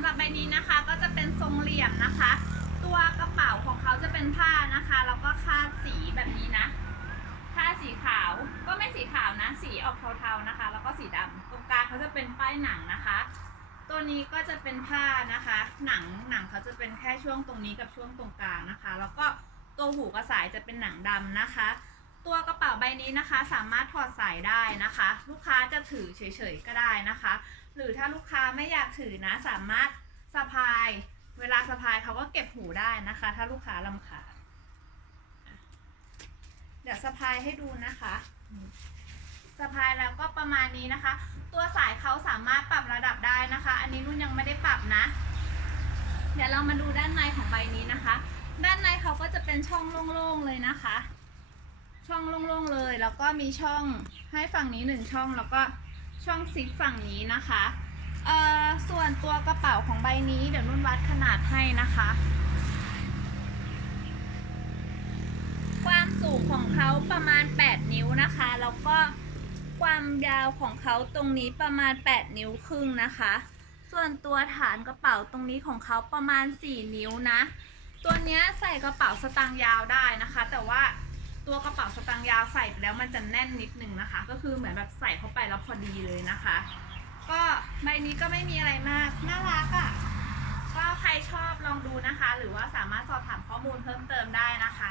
ำหรับใบนี้นะคะก็จะเป็นทรงเหลี่ยมนะคะ ตัวกระเป๋าของเขาจะเป็นผ้านะคะ แล้วก็คาดสีแบบนี้นะผ้าสีขาวก็ไม่สีขาวนะ สีออกเทาๆนะคะ แล้วก็สีดำตรงกลางเขาจะเป็นป้ายหนังนะคะ ตัวนี้ก็จะเป็นผ้านะคะ หนังหนังเขาจะเป็นแค่ช่วงตรงนี้กับช่วงตรงกลางนะคะ แล้วก็ตัวหูกระสายจะเป็นหนังดำนะคะ ตัวกระเป๋าใบนี้นะคะ สามารถถอดสายได้นะคะ ลูกค้าจะถือเฉยๆก็ได้นะคะ หรือถ้าลูกค้าไม่อยากถือนะ สามารถสะพาย เวลาสะพายเขาก็เก็บหูได้นะคะ ถ้าลูกค้าลำคาเดี๋ยวสะพายให้ดูนะคะสะพายแล้วก็ประมาณนี้นะคะ ตัวสายเขาสามารถปรับระดับได้นะคะ อันนี้นุ่นยังไม่ได้ปรับนะ เดี๋ยวเรามาดูด้านในของใบนี้นะคะ ด้านในเขาก็จะเป็นช่องโล่งๆเลยนะคะ ช่องโล่งๆเลย แล้วก็มีช่องให้ฝั่งนี้หนึ่งช่องแล้วก็ช่องซิปฝั่งนี้นะคะเอ่อส่วนตัวกระเป๋าของใบนี้เดี๋ยวนุ่นวัดขนาดให้นะคะ ความสูงของเขาประมาณ 8 นิ้วนะคะ แล้วก็ความยาวของเขาตรงนี้ประมาณ 8 นิ้วครึ่งนะคะ ส่วนตัวฐานกระเป๋าตรงนี้ของเขาประมาณ 4 นิ้วนะ ตัวนี้ใส่กระเป๋าสตางค์ยาวได้นะคะ แต่ว่า ตัวกระเป๋าสตางค์ยาวใส่แล้วมันจะแน่นนิดนึงนะคะ ก็คือเหมือนแบบใส่เข้าไปแล้วพอดีเลยนะคะ ก็ใบนี้ก็ไม่มีอะไรมากน่ารักอะ่ะก็ใครชอบลองดูนะคะ หรือว่าสามารถสอบถามข้อมูลเพิ่มเติมได้นะคะ